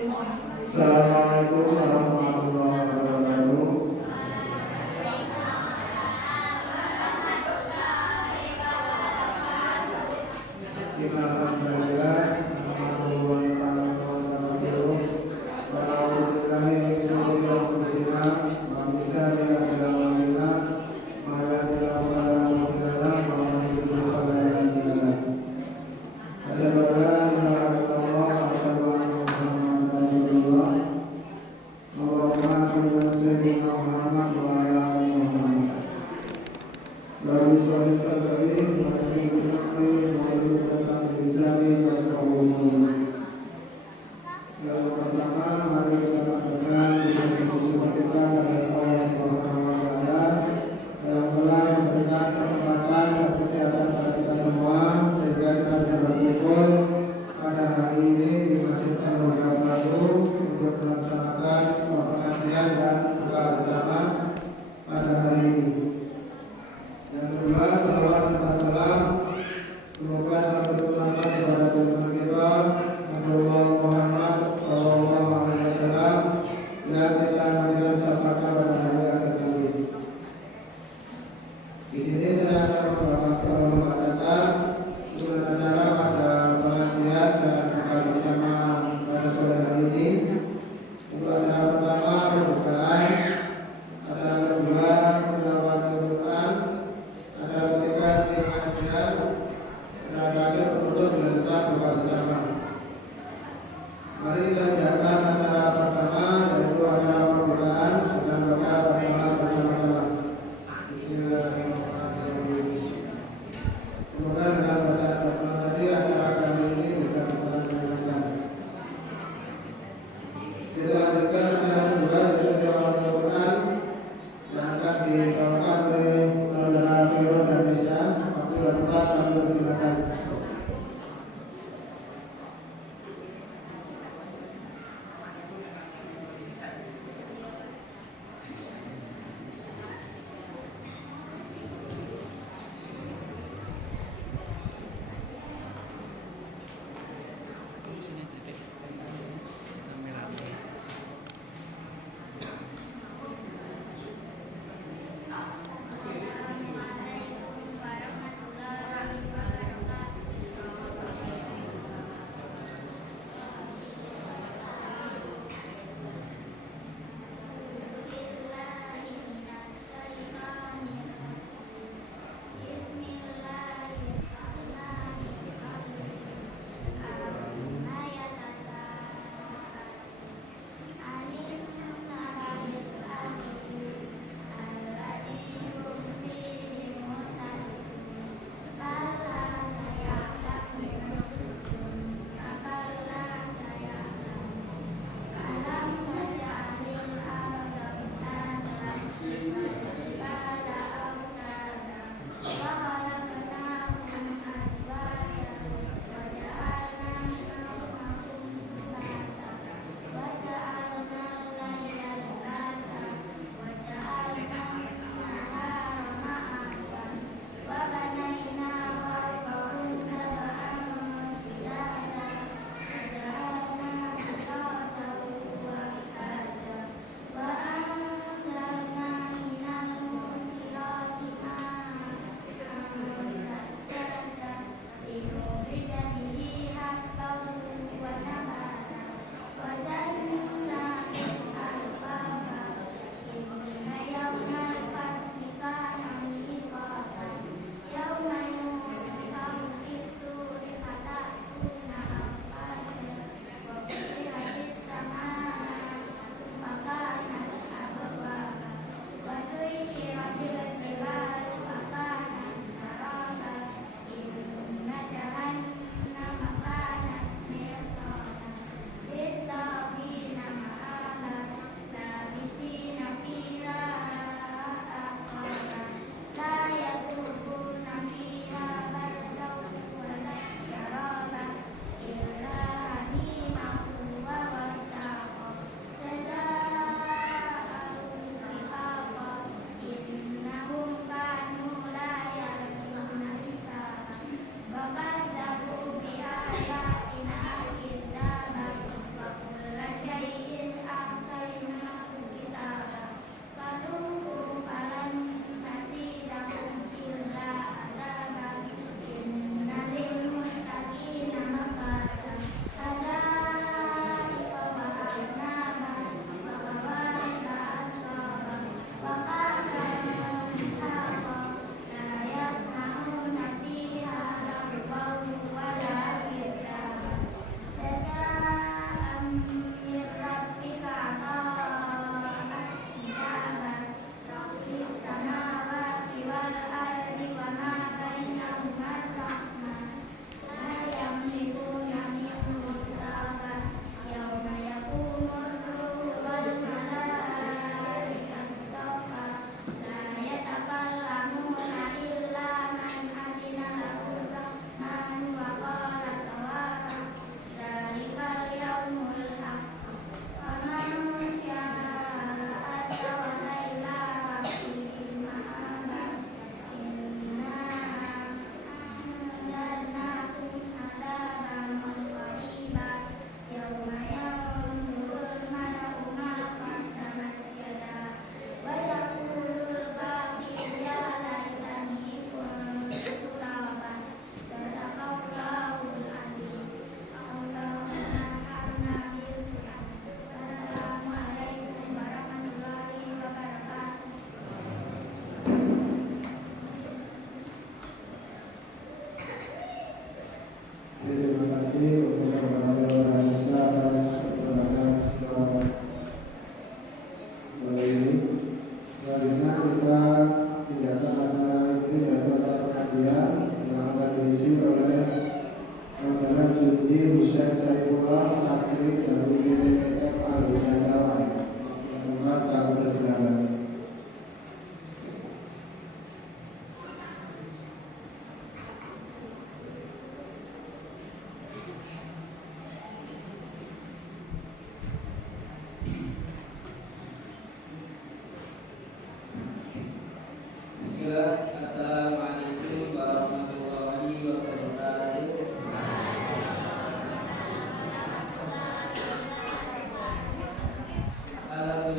Assalamualaikum warahmatullahi wabarakatuh. Alhamdulillah, nahmaduhu wa nasta'inuhu wa na'udzu billahi min shururi anfusina wa min sayyi'ati a'malina. Man yahdihillahu fala mudilla lahu wa man yudlil fala hadiya lahu. Asyhadu an la ilaha illallah wa asyhadu anna Muhammadan rasulullah.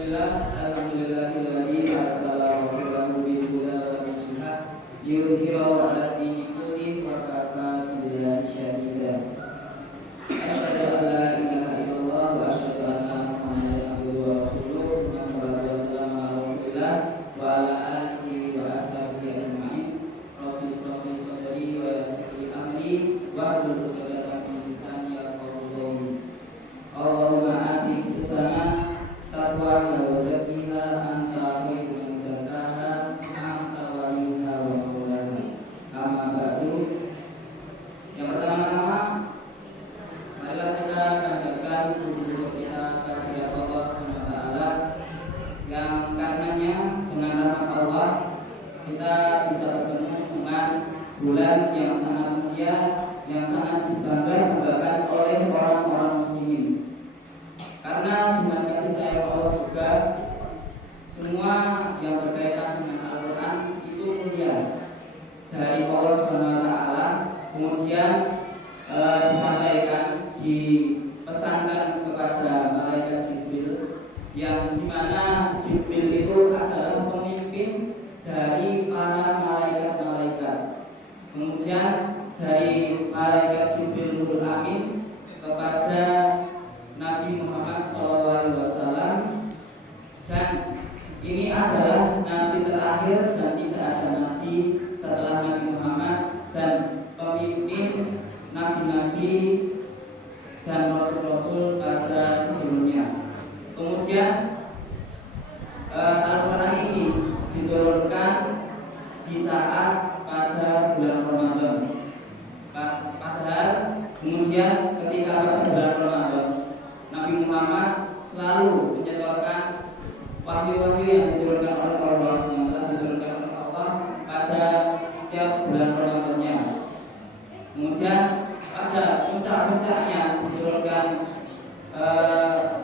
Alhamdulillahilladzi arsala rasulahu bil huda wa dinil haq yudhhirahu 'ala dini kullih wa kafa billahi shahida. Asyhadu an la ilaha illallah wa asyhadu anna Muhammadan abduhu wa rasuluh. Wassalatu wassalamu ala Rasulillah wa ala alihi wa ashabihi ajma'in. Rabbi shrah li sadri wa yassir li amri wahlul 'uqdatam min lisani yafqahu qawli. Allahumma ati husana taqwa wa zakkiha anta khairun man zakkaha anta waliyuha wa maulaha. Amma ba'du. Yang pertama-tama marilah kita panjatkan puji syukur kita kepada Allah Subhanahu wa taala yang karenanya dengan rahmat Allah kita bisa bertemu dengan bulan yang sangat mulia, yang sangat dibangga-banggakan oleh orang-orang muslimin. Karena dengan kasih sayang Allah juga semua yang berkaitan dengan Al-Quran itu mulia dari Allah Subhanahu wa taala, kemudian disampaikan, dipesankan kepada malaikat Jibril, yang dimana Jibril itu adalah pemimpin dari para malaikat-malaikat. Kemudian dari malaikat Jibril Amin kepada Nabi Muhammad SAW, dan ini adalah nabi terakhir dan tidak ada nabi setelah Nabi Muhammad, dan pemimpin nabi-nabi dan rasul-rasul pada sebelumnya. Kemudian Al-Quran ini diturunkan di saat pada bulan Ramadan. Padahal kemudian ketika pada bulan Ramadan Nabi Muhammad selalu menyetorkan wahyu-wahyu yang diturunkan oleh Allah, yang telah diturunkan oleh Allah pada setiap bulan Ramadannya. Kemudian pada puncak-puncaknya diturunkan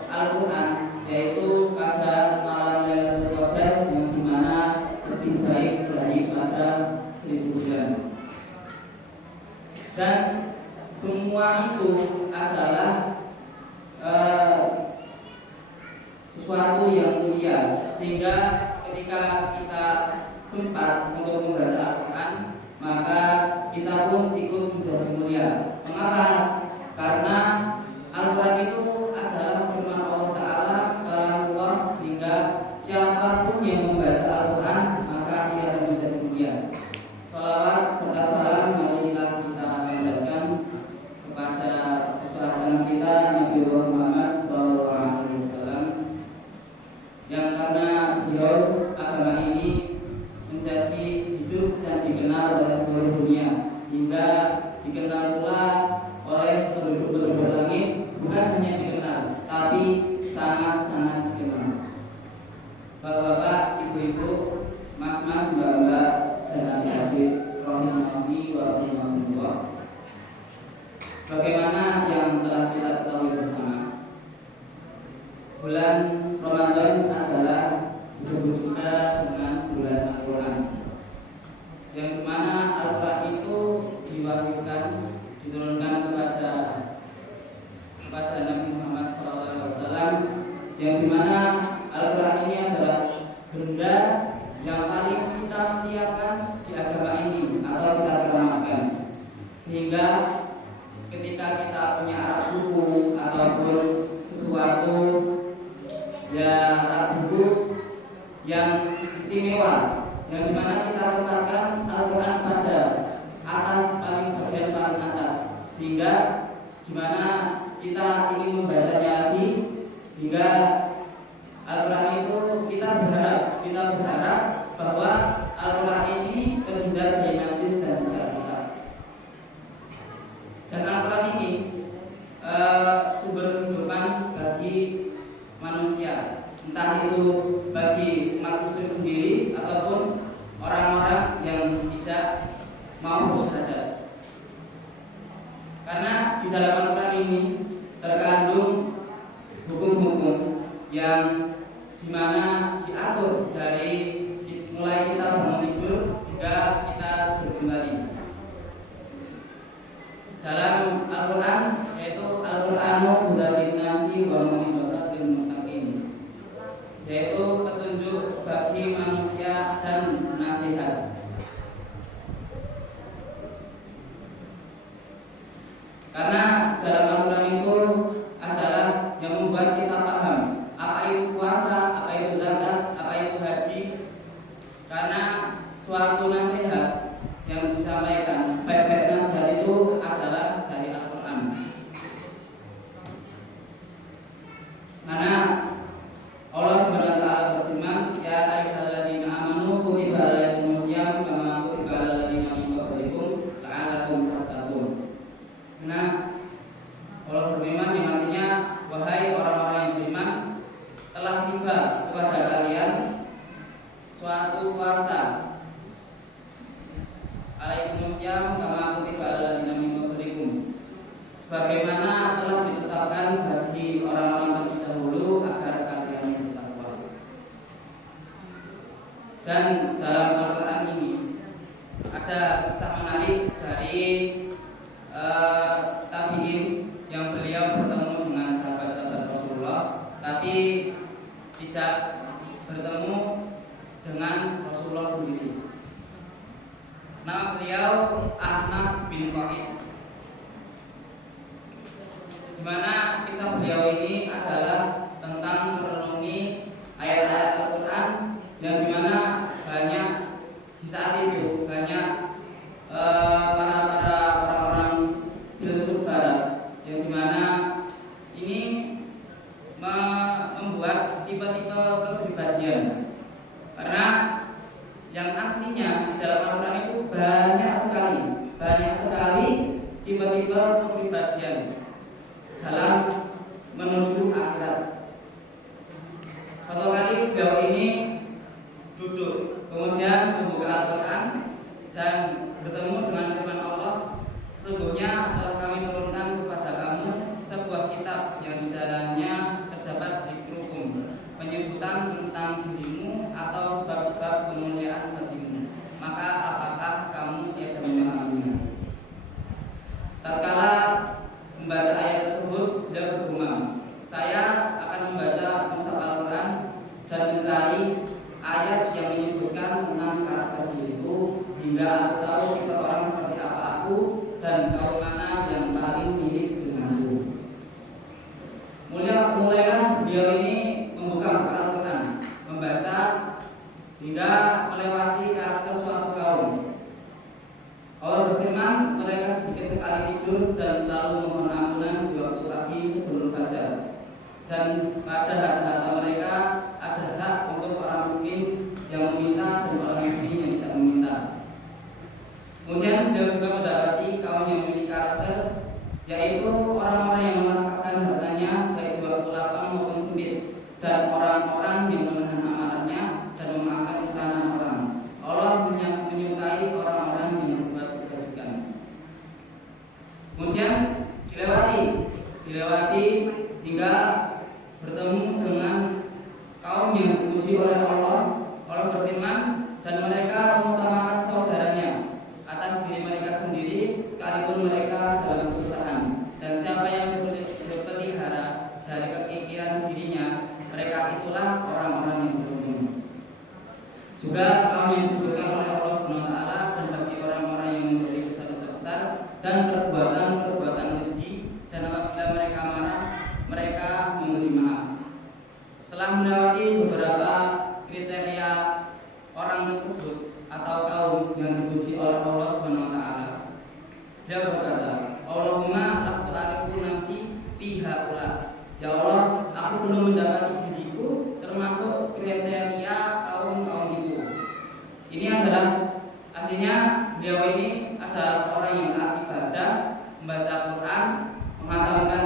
Al-Quran, yaitu pada malam Lailatul Qadar, yang dimana lebih baik daripada 1000 bulan. Dan semua itu adalah sesuatu yang mulia, sehingga ketika kita sempat untuk membaca Al-Quran, maka kita pun ikut menjadi mulia. Mengapa? Karena Al-Quran itu adalah firman Allah Ta'ala, kalamullah, sehingga siapapun yang membaca Al-Quran maka ia akan menjadi mulia. Shalawat serta salam marilah kita panjatkan kepada pasangan kita Nabi Muhammad SAW, yang karena beliau agama ini menjadi hidup dan dikenal oleh seluruh dunia, hingga dikenal pula oleh penduduk-penduduk langit. Bukan hanya dikenal, tapi sangat-sangat dikenal. Bapak-bapak, ibu-ibu, mas-mas, mbak-mbak, dan adik-adik, rahimahullah wa rahimahullah. Sebagaimana yang telah kita ketahui bersama, bulan Ramadan adalah disebut juga dengan bulan Al-Quran, yang dimana Al-Quran itu diwahyukan, diturunkan kepada Nabi Muhammad SAW, yang dimana Al-Quran ini adalah benda yang paling kita muliakan di agama ini atau kita keramatkan, sehingga ketika kita punya alat buku ataupun sesuatu alat buku yang istimewa, yang dimana kita letakkan Al-Quran pada atas, bagian paling atas, sehingga dimana kita ingin membacanya lagi, hingga Al-Quran itu kita berharap bahwa Al-Quran ini terhindar dari najis dan tidak rusak. Dan Al-Quran ini sumber kehidupan bagi manusia, entah itu bagi umat muslim sendiri ataupun orang-orang yang tidak mau bersyahadat. Karena di dalam Al-Quran ini terkandung hukum-hukum yang dimana diatur dari mulai kita bangun tidur hingga kita berkembali. Dalam Al-Quran, yaitu Al-Qur'anu hudal linnasi wa mau'izatul muttaqin, yaitu petunjuk bagi manusia dan nasihat. Karena dalam Al-Quran itu adalah yang membuat kita paham apa itu puasa, apa itu zakat, apa itu haji. Karena suatu nasihat yang disampaikan, sebaik-baik nasihat itu adalah dari Al-Quran. Karena Allah Subhanahu wa taala berfirman, "Ya ayyuhalladzina amanu kutiba alaikumusiyam kama kutiba alal ladzina min qablikum la'allakum tattaqun." Nah, Allah berfirman yang artinya, wahai orang-orang yang beriman, telah tiba kepada kalian suatu puasa alaikumusiyam kama kutiba alal ladzina min qablikum, sebagaimana telah ditetapkan bagi orang-orang terdahulu agar kalian bertakwa. Dan dalam Al-Quran ini ada kisah menarik dari tabi'in yang beliau bertemu dengan sahabat-sahabat Rasulullah, tapi tidak bertemu dengan Rasulullah sendiri. Nama beliau Ahnaf bin Qais. Di mana kisah beliau ini adalah tentang merenungi ayat-ayat Al-Quran yang dimana banyak di saat itu banyak para orang-orang filsuf barat yang dimana ini membuat tipe-tipe kepribadian. Karena yang aslinya dalam Al-Quran itu banyak sekali tipe-tipe kepribadian dalam menuju akhirat. Suatu kali beliau ini duduk, kemudian membuka Al-Quran dan bertemu dengan firman Allah, "Sesungguhnya telah kami turunkan kepada kamu sebuah kitab yang di dalamnya terdapat dzikrukum, penyebutan tentang dirimu atau sebab-sebab kemuliaan bagimu. Maka apakah kamu tidak memahaminya?" Tatkala membaca ayat tersebut, dia bergumam, "Saya akan membaca mushaf Al-Quran dan mencari ayat yang menyebutkan tentang karakter diriku hingga aku tahu tipe orang seperti apa aku dan kaum mana yang paling mirip denganku." Mulailah beliau ini membuka Al-Quran, membaca hingga melewati karakter suatu kaum. Allah berfirman, mereka sedikit sekali tidur dan selalu memohon ampunan di waktu pagi sebelum fajar. Dan pada harta-harta mereka ada hak untuk orang miskin yang meminta dan orang miskin yang tidak meminta. Kemudian beliau juga mendapati kaum yang memiliki karakter, yaitu orang-orang yang menafkahkan hartanya baik di waktu lapang maupun sempit, dan orang-orang yang menahan amanatnya dan memaafkan kesalahan orang. Allah menyukai orang-orang yang berbuat kebajikan. Kemudian dilewati hingga bertemu dengan kaum yang dipuji oleh Allah. Allah berfirman, "Dan mereka mengutamakan saudaranya atas diri mereka sendiri sekalipun mereka dalam kesusahan. Dan siapa yang berpelihara dari kekikiran dirinya, mereka itulah orang-orang yang beruntung." Juga kaum yang disebutkan oleh Allah Subhanahu wa taala, dan bagi orang-orang yang menjadi dosa-dosa besar dan perbuatan-perbuatan keji, dan apabila mereka marah, mereka memberi maaf. Setelah melewati beberapa kriteria orang tersebut atau kaum yang dipuji oleh Allah Subhanahu wa taala, dia berkata, "Allahumma lastu arifu nafsi fi haula." Ya Allah, aku belum mendapati diriku termasuk kriteria kaum-kaum itu. Ini adalah artinya beliau ini adalah orang yang taat ibadah, membaca Al-Quran, menghatamkan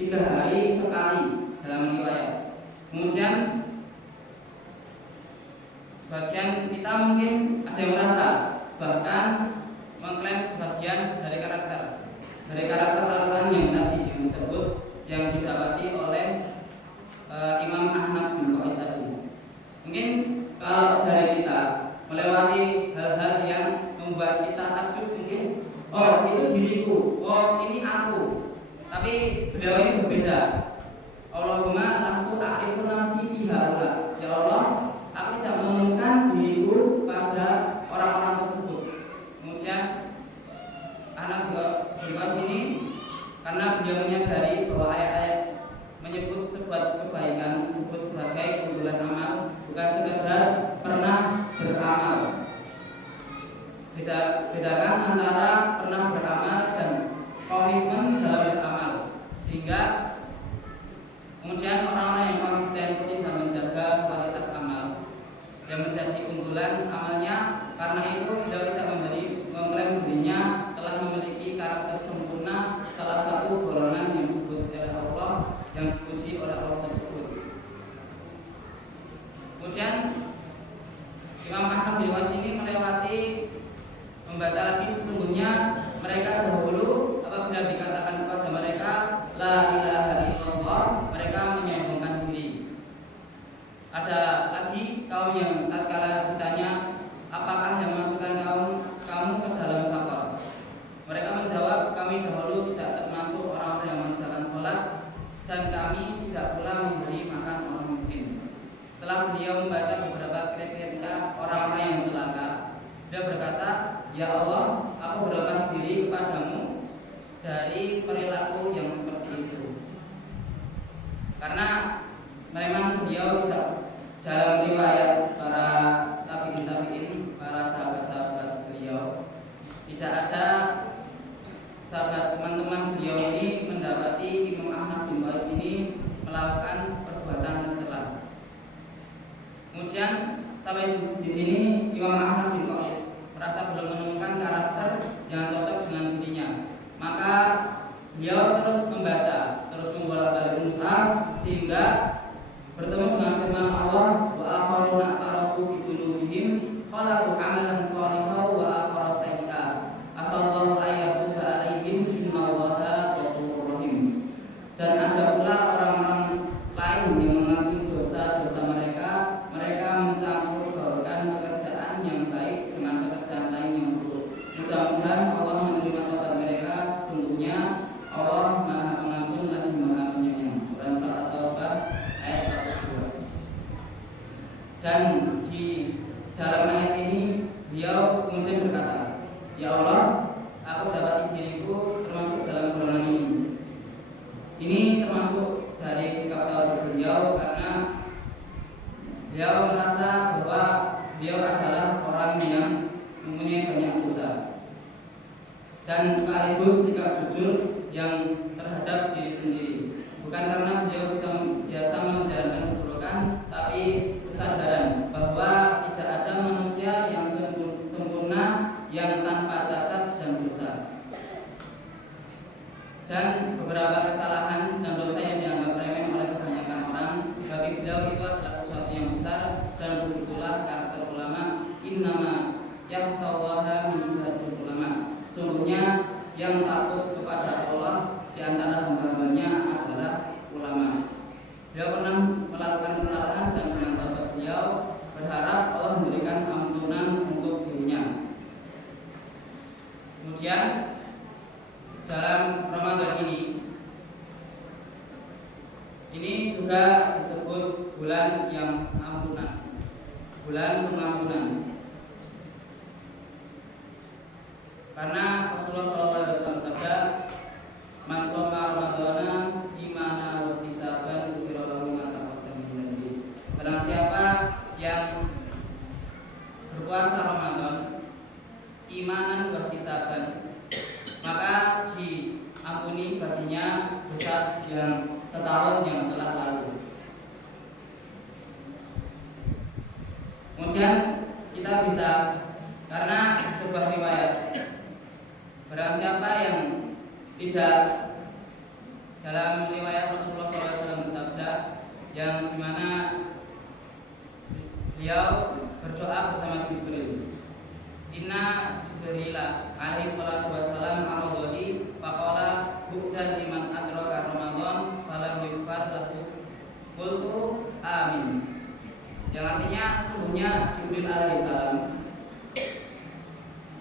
tiga hari sekali dalam riwayat. Kemudian sebagian kita mungkin ada yang merasa, bahkan mengklaim sebagian dari karakter Al-Quran yang tadi yang disebut, yang didapati oleh Imam Ahnaf bin Qais tadi. Mungkin kalau dari kita melewati hal-hal yang membuat kita takjub, mungkin, oh itu diriku, oh ini aku. Tapi beliau ini berbeda. Allahumma lastu a'rifu nafsi fi haula. Ya Allah, aku tidak menemukan diriku pada orang-orang tersebut. Kemudian anak beliau sini karena beliau menyadari bahwa ayat-ayat menyebut sebuah kebaikan disebut sebagai keunggulan amal, bukan sekedar pernah beramal. Bedakan antara pernah beramal dan komitmen dalam beramal, sehingga kemudian orang-orang yang konsisten tidak menjaga kualitas amal yang menjadi unggulan amalnya. Karena itu beliau tidak mengklaim dirinya telah memiliki karakter sempurna, salah satu golongan yang disebut oleh Allah, yang dipuji oleh Allah tersebut. Kemudian Imam Ahmad bin Qais ini melewati membaca lagi sesungguhnya mereka dahulu apabila dikatakan kepada mereka la ilaha illallah, mereka menyombongkan diri. Ada lagi kaum yang tatkala ditanya apakah yang masukkan kamu ke dalam safar, mereka menjawab kami dahulu tidak termasuk orang-orang yang mengerjakan sholat dan kami tidak pula memberi makan orang miskin. Setelah beliau membaca beberapa kriteria orang-orang yang celaka, dia berkata, ya Allah, aku berlepas diri kepadamu dari perilaku yang seperti itu. Karena memang beliau tidak, dalam riwayat para tabi'in, para sahabat-sahabat beliau, tidak ada sahabat teman-teman beliau ini mendapati Imam Ahmad bin Qais ini melakukan perbuatan tercela. Kemudian sampai di sini Imam Ahmad bin Qais merasa belum menemukan karakter yang cocok dengan dirinya. Maka beliau terus membaca, terus membolak-balik mushaf sehingga bertemu dengan firman Allah, wa akharuna taraku bi qulubihim khalaqu amalan shalihan wa akhara sayyi'a asallahu ayyatuba alaihim innallaha ghafurur rahim. Dan ada pula orang-orang lain yang mengaku dosa-dosa mereka mencampur baurkan pekerjaan yang baik dengan pekerjaan lain yang buruk. Mudah-mudahan Allah menerima taubat mereka, sesungguhnya Allah Maha Pengampun lagi Maha Penyayang. Quran Surat At-Taubah ayat 102. Dan di dalam ayat ini beliau kemudian berkata, ya Allah, aku dapati diriku termasuk dalam golongan ini. Ini termasuk dari sikap tawadu beliau karena beliau merasa bahwa beliau adalah orang yang mempunyai banyak dosa dan sekaligus sikap jujur yang terhadap diri sendiri. Bukan karena beliau biasa menjalankan keburukan, tapi kesadaran bahwa tidak ada manusia yang sempurna, yang tanpa cacat dan dosa. Dan beberapa kesalahan dan dosa yang dianggap remeh oleh kebanyakan orang, bagi beliau itu adalah sesuatu yang besar. Dan begitulah karakter ulama, innama yakhshallaha min ibadil ulama. Sesungguhnya yang takut kepada Allah di antara hamba-hambanya adalah ulama. Beliau pernah melakukan kesalahan dan dengan taubat beliau berharap Allah memberikan ampunan untuk dirinya. Kemudian dalam Ramadan ini juga disebut bulan yang ampunan, bulan pengampunan. Karena Rasulullah SAW sabda, man shoma Ramadana imana wa ihtisaban ghufira lahu ma taqaddama min dhanbi. Barang siapa yang berpuasa Ramadan imanan wa ihtisaban, maka diampuni baginya dosa yang setahun yang telah lalu. Kemudian kita bisa, karena sebuah riwayat, barang siapa yang tidak, dalam riwayat Rasulullah SAW bersabda yang dimana beliau berdoa bersama Jibril, inna Jibrila alaihi salatu wassalam aradhi faqala bu'dan liman adraka Ramadan falam yughfar lahu qultu amin. Yang artinya sungguhnya Jibril alaihi salam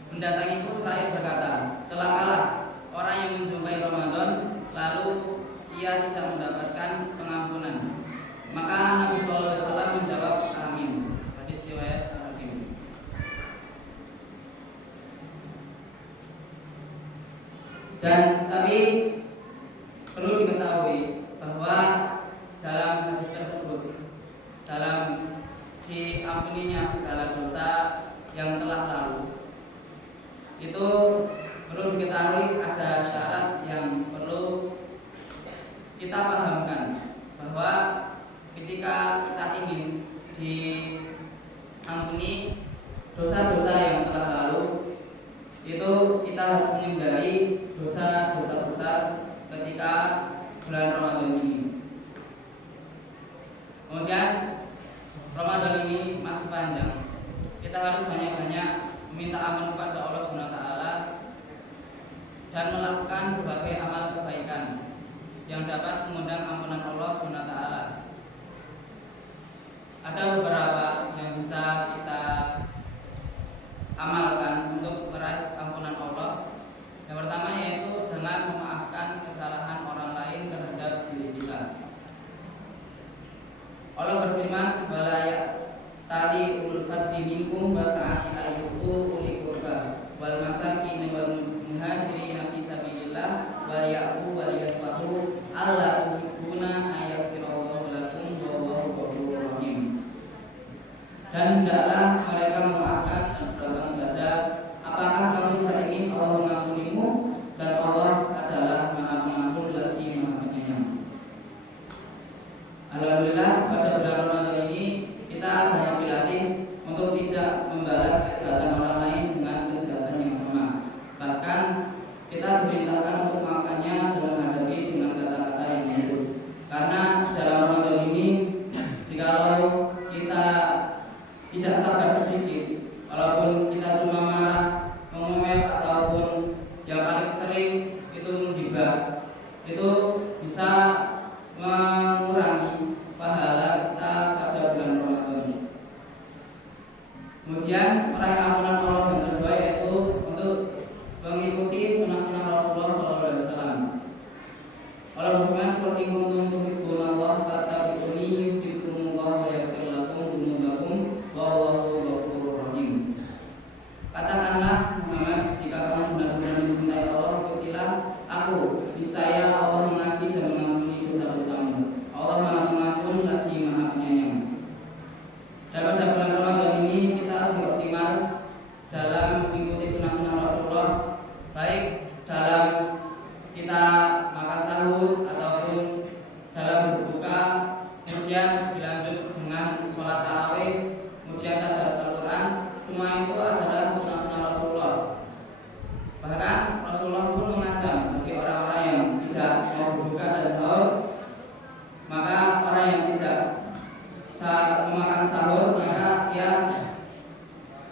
mendatangiku seraya berkata, celakalah orang yang menjumpai Ramadan lalu ia tidak mendapatkan pengampunan Maka Nabi Shallallahu Alaihi Wasallam menjawab amin. Hadis riwayat Al-Hakim. Dan tapi perlu diketahui bahwa dalam hadis tersebut, dalam diampuninya segala dosa yang telah lalu, itu perlu diketahui ada syarat yang perlu kita pahamkan, bahwa ketika kita ingin diampuni dosa-dosa yang telah lalu, itu kita harus menghindari dosa-dosa besar ketika bulan Ramadan ini. Kemudian Ramadan ini masih panjang, kita harus banyak-banyak meminta ampun kepada Allah SWT dan melakukan berbagai amal kebaikan yang dapat mengundang ampunan Allah SWT. Ada beberapa yang bisa kita amalkan untuk meraih ampunan Allah. Yang pertama yaitu dengan memaafkan kesalahan orang lain terhadap diri kita. Allah berfirman, "Wala ya'tali ulul fadli minkum wasa'ati al-yu'tu uli qurba wal masakin wal muhajirin fi sabilillah wal ya'fu wal yasfahu alla tuhibbuna ayaghfirallahu lakum wallahu ghafurur rahim." Dan hendaklah mereka memaafkan dan berlapang dada. Apakah kamu tidak ingin Allah mengampunimu? Dan Allah adalah Maha Pengampun lagi Maha Penyayang. Alhamdulillah, pada bulan Ramadan ini kita banyak dilatih untuk tidak membalas kejahatan orang lain dengan kejahatan yang sama. Bahkan kita diperintahkan untuk memaafkannya dan menghadapi dengan kata-kata yang lembut. Karena dalam Ramadan ini, jikalau kita tidak sabar sedikit, walaupun kita cuma marah, mengomel, ataupun yang paling sering itu menggibah, itu bisa mengurangi pahala kita pada bulan Ramadan. Kemudian meraih ampunan Allah yang kedua yaitu untuk mengikuti sunnah-sunnah Rasulullah SAW. Allah berfirman, "Qul in kuntum tuhibbunallaha fattabi'uni yuhibbukumullahu wa yaghfir lakum dzunubakum wallahu ghafurur rahim." Katakanlah Muhammad, jika kamu benar-benar mencintai Allah, ikutilah aku. Niscaya Allah mengasihi dan mengampuni dosa-dosamu. Allah Maha Pengampun lagi Maha Penyayang. Dan pada bulan Ramadan ini kita lebih optimal dalam mengikuti sunnah-sunnah Rasulullah, baik dalam kita makan sahur ataupun dalam berbuka, kemudian dilanjut dengan sholat tarawih, kemudian tadarus Al-Quran. Semua itu adalah sunnah-sunnah Rasulullah. Bahkan Rasulullah pun mengajak bagi orang-orang yang tidak mau berbuka dan sahur, maka orang yang tidak memakan sahur, maka ia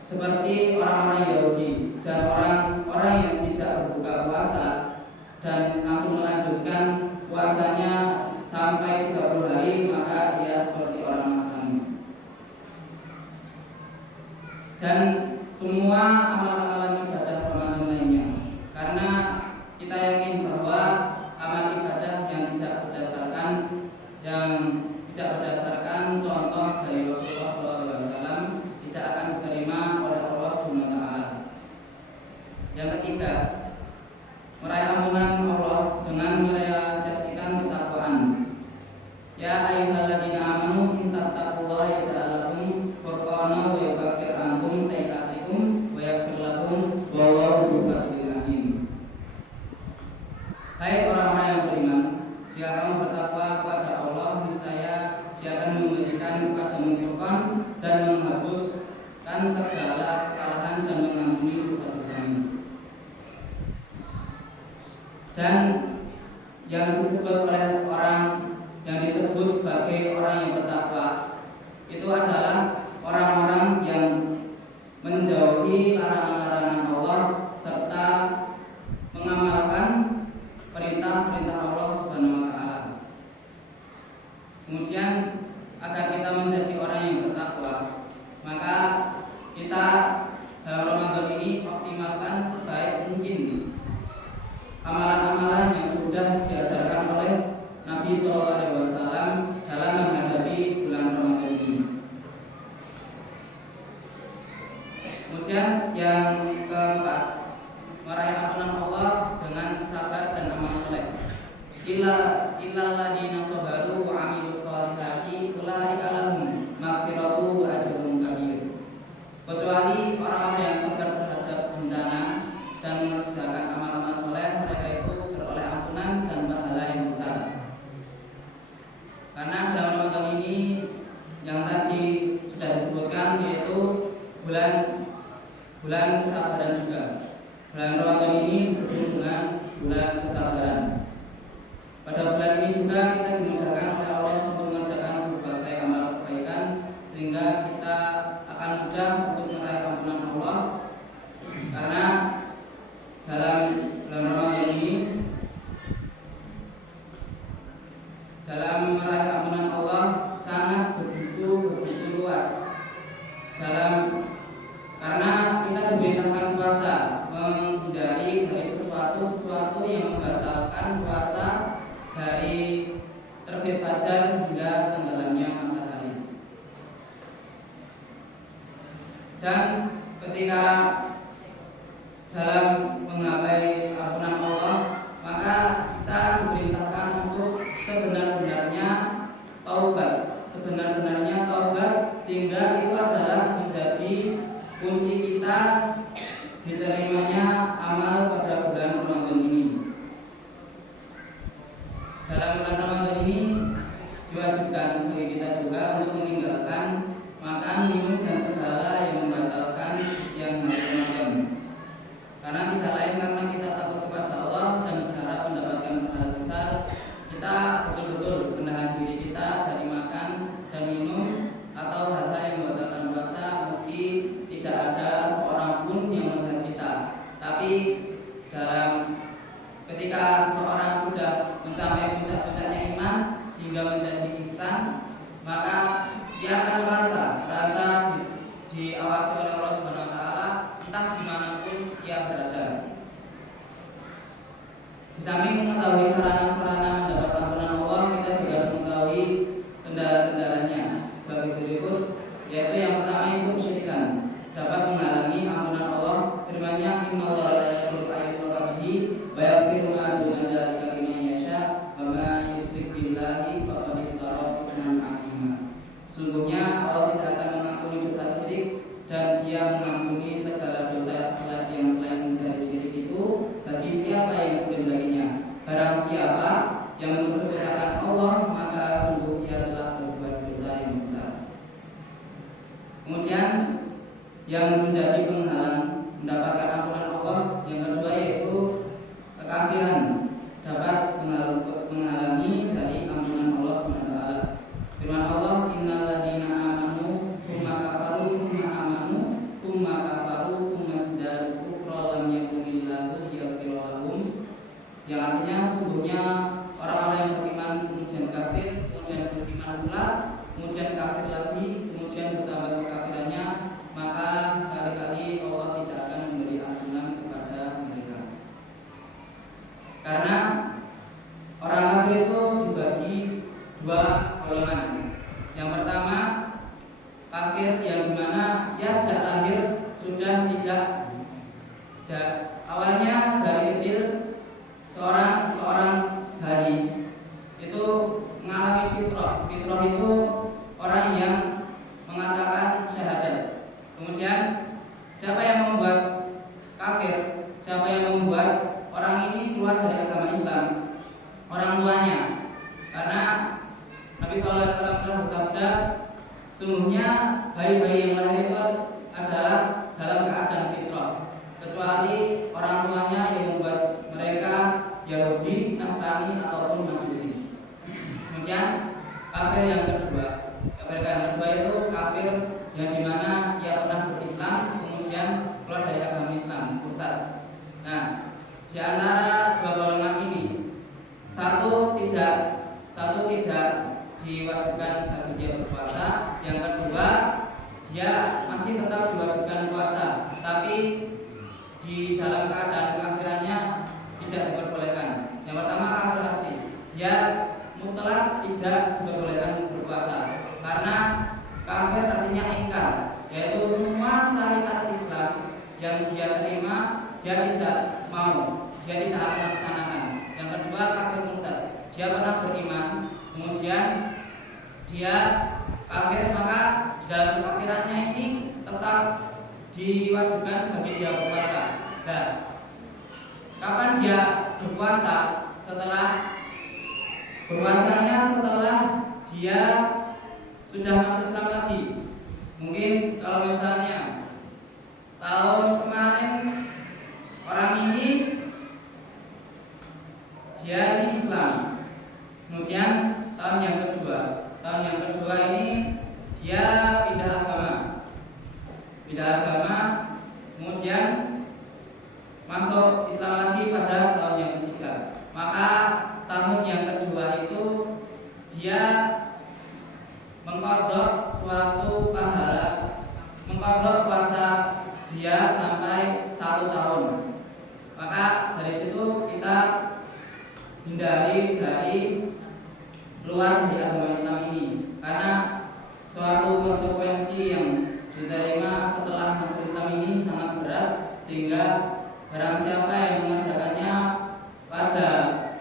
seperti orang-orang Yahudi dan orang-orang yang tidak berbuka puasa dan langsung melanjutkan puasanya sampai 30 hari, maka ia seperti orang Nasrani. Dan semua amal-amalan ibadah Ramadan lainnya, karena kita yakin bahwa amal ibadah yang tidak berdasarkan contoh dari Rasulullah SAW tidak akan diterima oleh Allah SWT. Yang ketiga, meraih ampunan Allah dengan merealisasikan ketakwaan. Ya ayyuhalladzina amanu in tattaqullaha yaj'al lakum furqana wa yukaffir ankum sayyi'atikum wa yaghfir lakum wallahu dzul fadlil azim. Hai orang-orang yang beriman, jika kamu bertakwa kepada Allah, niscaya Dia akan memberikan kepadamu furqan dan menghapuskan segala kesalahan dan mengampuni dosa-dosamu. Dan yang disebut oleh orang yang disebut sebagai orang yang bertakwa itu adalah orang-orang yang menjauhi larangan-larangan Allah serta mengamalkan perintah-perintah Allah Subhanahu wa taala. Kemudian agar kita menjadi orang yang bertakwa, maka kita dalam Ramadan ini optimalkan sebaik mungkin amalan-amalan yang sudah diajarkan oleh Nabi SAW dalam menghadapi ini juga kita dimudahkan oleh Allah untuk mengerjakan berbagai amal kebaikan sehingga kita akan mudah untuk meraih ampunan Allah. Karena dalam bulan Ramadan ini, dalam meraih ampunan Allah sangat begitu luas. Karena kita diperintahkan puasa, menghindari dari sesuatu yang membatalkan puasa dari terbit fajar hingga tenggelamnya matahari. Dan ketika dalam menggapai ampunan Allah, maka kita diperintahkan untuk sebenar-benarnya taubat, sehingga itu adalah menjadi kunci kita diterimanya amal pada bulan Ramadan ini. Dalam bulan Ramadan ini diwajibkan bagi kita juga untuk meninggalkan makan, minum, dan segala yang membatalkan siang hari Ramadan. Karena tidak lain karena kita takut kepada Allah dan berharap mendapatkan pahala besar, kita betul-betul menahan diri kita dari makan dan minum atau hal-hal yang membatalkan puasa, meski tidak ada seorang pun yang melihat kita. Tapi ketika seseorang sudah mencapai puncak-puncaknya iman sehingga menjadi ihsan, maka dia akan merasa diawasi oleh Allah Subhanahu wa taala entah dimanapun ia berada. Di samping mengetahui sarana-sarana mendapat ampunan Allah, kita juga harus mengetahui kendala-kendalanya sebagai berikut, yaitu yang pertama itu kesyirikan dapat menghalangi ampunan Allah. Firman-Nya, innallaha la yaghfiru an yushraka bihi wa yaghfiru ma duna dzalika liman yasha wa ma yusyrik billahi faqad iftara itsman 'azima. Sungguhnya Allah tidak akan mengampuni dosa syirik, dan Dia mengampuni segala dosa yang selain dari syirik itu bagi siapa yang menghendakinya. Barang siapa yang mempersekutukan Allah, maka sungguh ia telah berbuat dosa yang besar. Kemudian yang menjadi penghalang mendapatkan ampunan Allah yang kedua yaitu kekafiran dapat menghalangi dari ampunan Allah SWT. Firman Allah, innal ladzina amanu tsumma kafaru tsumma izdadu kufra lam yakunillahu yaghfir lahum. Yang artinya sungguhnya orang-orang yang beriman kemudian kafir, kemudian beriman pula, kemudian kafir lagi, kemudian bertambah kekafirannya, maka sekali-kali Allah tidak akan memberi ampunan kepada mereka. Karena orang kafir itu dibagi dua golongan. Yang pertama, kafir yang dimana ia sejak lahir sudah tidak awalnya dari kecil seorang bayi itu mengalami fitrah. Fitrah itu orang yang mengatakan syahadat. Kemudian siapa yang membuat kafir, siapa yang membuat orang ini keluar dari agama Islam? Orang tuanya. Karena Nabi SAW pernah bersabda, sungguhnya bayi-bayi yang lahir itu adalah dalam keadaan fitrah, kecuali orang tuanya yang membuat mereka Yahudi, Nasrani ataupun Majusi. Kemudian kafir yang kedua itu kafir yang dimana ia pernah berislam kemudian keluar dari agama Islam, murtad. Nah, di antara dua golongan ini, satu tidak diwajibkan bagi dia berpuasa, yang kedua dia masih tetap diwajibkan puasa, tapi di dalam keadaan kekafirannya tidak diperbolehkan. Yang pertama kafir asli, dia mutlak tidak diperbolehkan berpuasa, karena kafir artinya ingkar, yaitu semua syariat Islam yang dia terima dia tidak mau, dia tidak akan laksanakan. Yang kedua kafir murtad, dia pernah beriman kemudian dia kafir, maka di dalam kekafirannya ini tetap diwajibkan bagi dia berpuasa. Dan kapan dia berpuasa? Berpuasanya setelah dia sudah masuk Islam lagi. Mungkin kalau misalnya tahun kemarin orang ini dia ini Islam, kemudian tahun yang kedua. Tahun yang kedua ini dia pindah agama, kemudian masuk Islam lagi pada tahun yang ketiga. Maka tahun yang kedua itu dia mengqadha suatu pahala, mengqadha puasa dia sampai 1 tahun. Maka dari situ kita hindari dari keluar dari agama Islam ini, karena suatu konsekuensi yang diterima setelah masuk Islam ini sangat berat, sehingga barang siapa yang mengerjakannya pada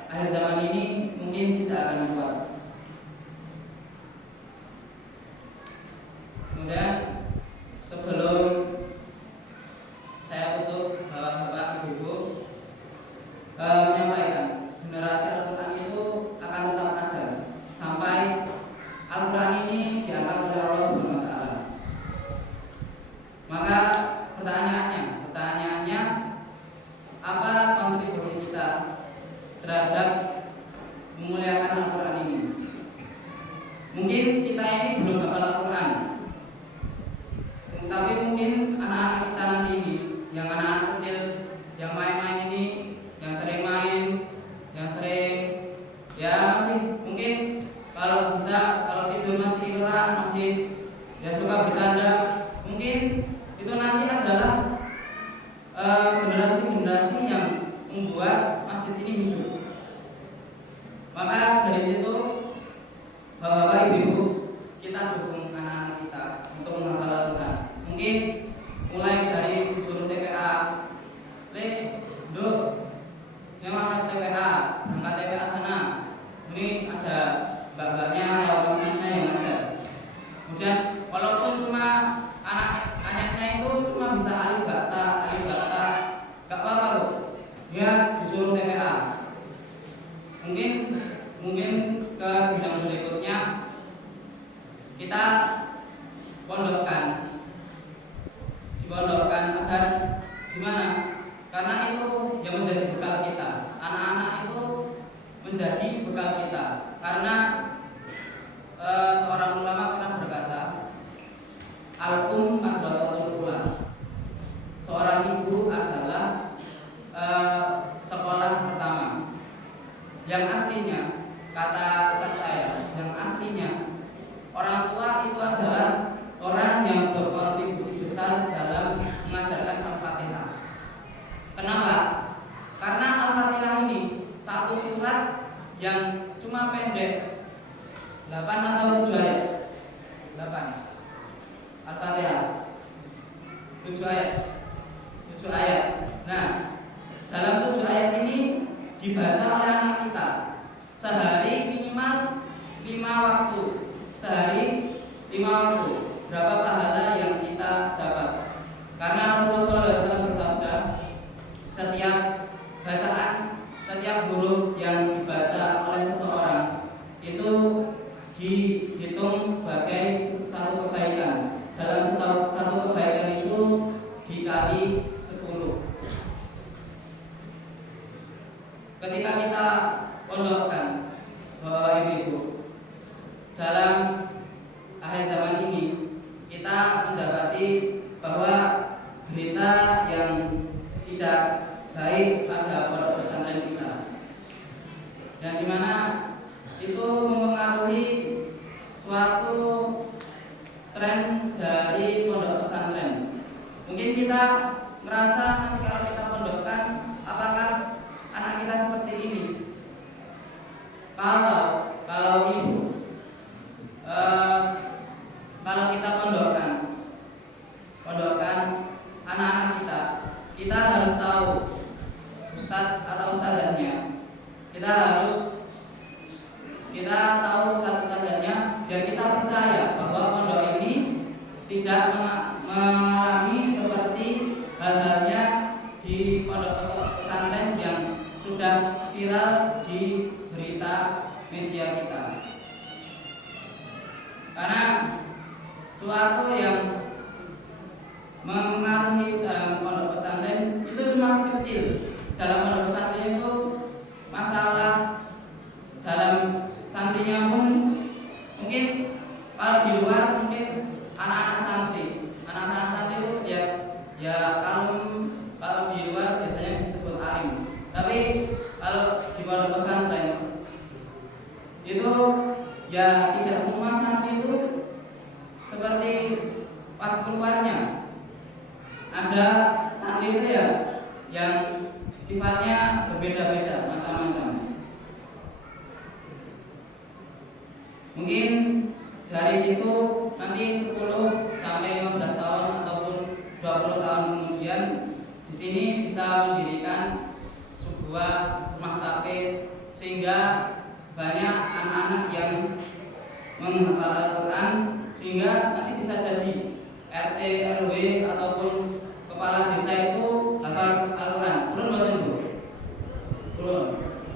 akhir zaman ini mungkin tidak akan kuat. Kemudian sebelum saya tutup, Bapak Ibu, menyampaikan generasi Al-Quran itu akan tetap ada sampai Al-Quran ini diangkat oleh Allah Subhanahu wa Ta'ala. Maka pertanyaannya, apa kontribusi kita terhadap memuliakan Al-Quran ini? Mungkin kita ini belum hafal Al-Quran, tapi mungkin anak-anak kita nanti ini, yang anak-anak kecil, yang main-main ini, yang sering main, yang sering ya masih mungkin kalau bisa, kalau tidur masih tiduran, masih ya suka bercanda, mungkin itu nanti adalah generasi-generasi yang membuat masjid ini hidup. Maka dari situ Bapak Ibu, kita dukung anak-anak kita untuk menghafal Al-Quran. Mungkin mulai dari disuruh TPA, yang angkat TPA, angkat TPA sana. Ini ada mbak-mbaknya atau mas-masnya yang ngajar. Kemudian walaupun cuma anaknya itu cuma bisa alif bata, gak apa-apa loh. Dia disuruh TPA. Mungkin ke jenjang berikutnya kita dipondokkan agar gimana? Karena itu yang menjadi bekal kita. Anak-anak itu menjadi bekal kita. Karena seorang ulama pernah berkata, al-um madrasatul ula. Seorang ibu adalah sekolah pertama. Yang aslinya, kata ustaz saya, yang aslinya orang tua itu adalah orang yang berkontribusi besar dalam mengajarkan Al-Fatihah. Kenapa? Karena Al-Fatihah ini satu surat yang cuma pendek, 8 atau 7 ayat. 8 Al-Fatihah 7 ayat. Nah, dalam 7 ayat ini dibaca oleh anak kita sehari minimal 5 waktu. Sehari 5 waktu. Berapa pahala yang kita dapat? Karena Rasulullah SAW bersabda, setiap bacaan, setiap huruf yang dibaca oleh seseorang itu dihitung sebagai satu kebaikan. Dalam satu kebaikan itu dikali 10. Ketika kita pondokkan Bapak Ibu, dalam akhir zaman ini kita mendapati bahwa berita yang tidak baik pada pondok pesantren kita, yang dimana itu mempengaruhi suatu tren dari pondok pesantren. Mungkin kita merasa nanti kalau kita pondokkan, apakah anak kita seperti ini? Kalau ibu, kalau kita pondokkan anak-anak kita harus tahu ustadz atau ustadzahnya. Kita tahu ustadz-ustadzahnya biar kita percaya bahwa pondok ini tidak mengalami seperti hal-halnya di pondok pesantren yang sudah viral di berita media kita. Karena suatu yang mengaruhi dalam pondok pesantren itu cuma kecil. Dalam pondok pesantren itu masalah dalam santrinya pun ya tidak semua santri itu seperti pas keluarnya. Ada santri itu ya yang sifatnya berbeda-beda, macam-macam. Mungkin dari situ nanti 10 sampai 15 tahun ataupun 20 tahun kemudian di sini bisa mendirikan sebuah rumah tahfidz sehingga banyak anak-anak yang menghafal Al-Quran sehingga nanti bisa jadi RT, RW ataupun kepala desa itu hafal Al-Quran. Turun betul Bu? Turun.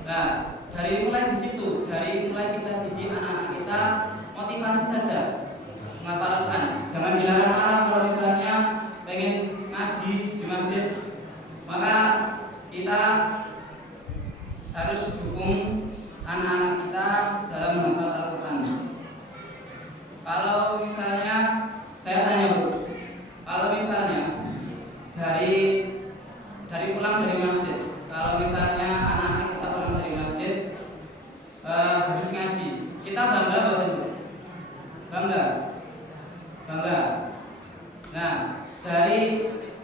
Nah, dari mulai di situ, dari mulai kita didik anak-anak kita, motivasi saja menghafal Al-Quran. Jangan dilarang-larang kalau misalnya pengen ngaji di masjid, maka kita harus dukung anak-anak kita dalam menghafal Al-Quran. Kalau misalnya saya tanya Bu, kalau misalnya dari pulang dari masjid, kalau misalnya anak-anak kita pulang dari masjid habis ngaji, kita bangga betul Bu? Bangga. Nah, dari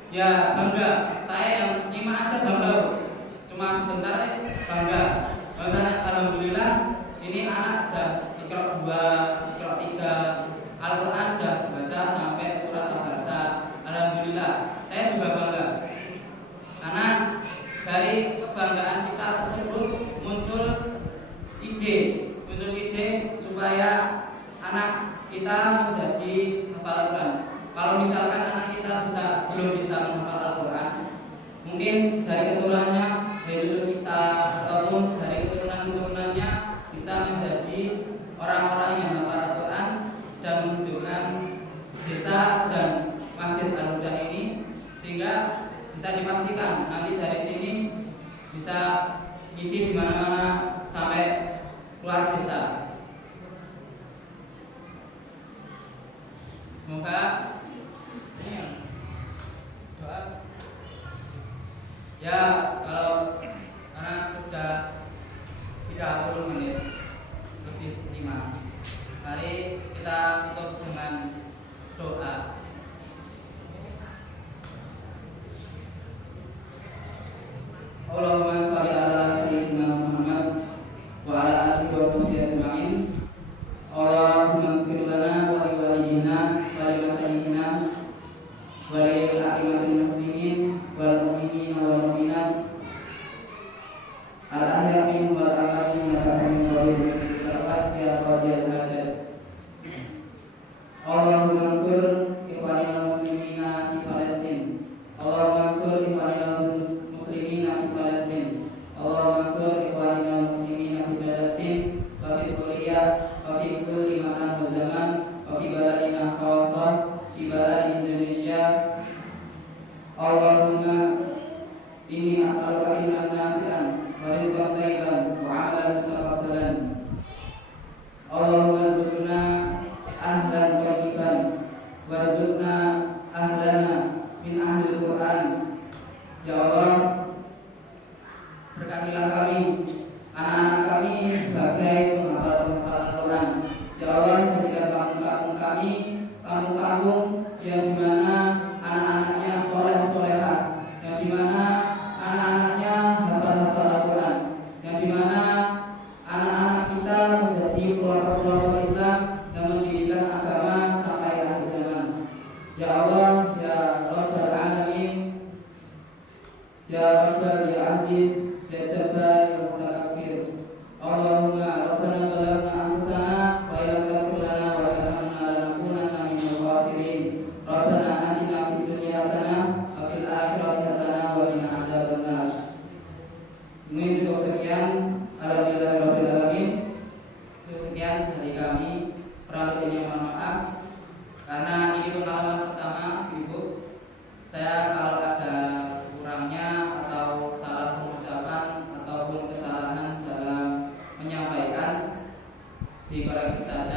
ya bangga, saya yang nyimak aja bangga Bu. Cuma sebentar bangga. Misalnya alhamdulillah ini anak udah Iqra 2, Iqra 3, Al-Quran udah dibaca sampai surat Al-Baqarah. Alhamdulillah, saya juga bangga. Karena dari kebanggaan kita tersebut muncul ide supaya anak kita menjadi hafal Al-Quran. Kalau misalkan anak kita belum bisa menghafal Al-Quran, mungkin dari keturunannya, dari cucu kita ataupun dari keturunan-keturunannya bisa menjadi orang-orang yang hafal Al-Quran dan menunjukkan desa dan Masjid Al-Huda ini, sehingga bisa dipastikan nanti dari sini bisa isi di mana-mana sampai luar desa. Semoga ini yang doa. Ya, kalau karena sudah 30 menit lebih 5, mari kita tutup dengan doa. Allahumma sholli ala sayyidina Muhammad wa ala alihi wa sahbihi ajma'in. Allahumma ighfir lana wa li walidina wa li masayyidina wa li a'immatil muslimin wal mu'minin wal mu'minat al-ahya minhum wal amwat innaka sami'un qarib ya qadiyal hajat. Allahumma ansur ikhwanil muslimina fi Palestin. Allahumma ansur ikhwanil muslimina fi Palestin. Allahumma ansur ikhwanil muslimina fi Palestin wa fi Suriah wa fi kulli makan wa zaman wa fi baladina khawassah fi balad Indonesia. Allahumma inni as'aluka ilman nafi'an wa rizqan thayyiban wa 'amalan mutaqabbalan. Allahumma rzuqna ahlan thayyiban warzuqna ahlana min ahlil Quran. Ya Allah, berkatilah kami, anak-anak kami sebagai penghafal Al-Quran. Ya Allah, jadikan kampung-kampung kami kampung-kampung yang dimana anak-anaknya soleh-solehah, yang dimana anak-anaknya hafal-hafal Al-Quran, yang dimana anak-anak kita menjadi kelompok-kelompok Islam yang mendirikan agama sampai akhir zaman. Ya Allah, ya Rabbal Alamin, ya Rabbal, ya Aziz, ya Jabbar, ya Mutakabbir. Allahumma Rabbana zalamna anfusana wa illam taghfir lana wa tarhamna lanakunanna minal khasirin. Rabbana atina fid dunya hasanah wa fil akhirati hasanah wa qina adzabannar. Mungkin cukup sekian. Alhamdulillahirabbil alamin. Cukup sekian dari kami. Kurang lebihnya mohon maaf karena ini pengalaman pertama Ibu. Saya kalau ada kurangnya atau salah pengucapan ataupun kesalahan dalam menyampaikan dikoreksi saja.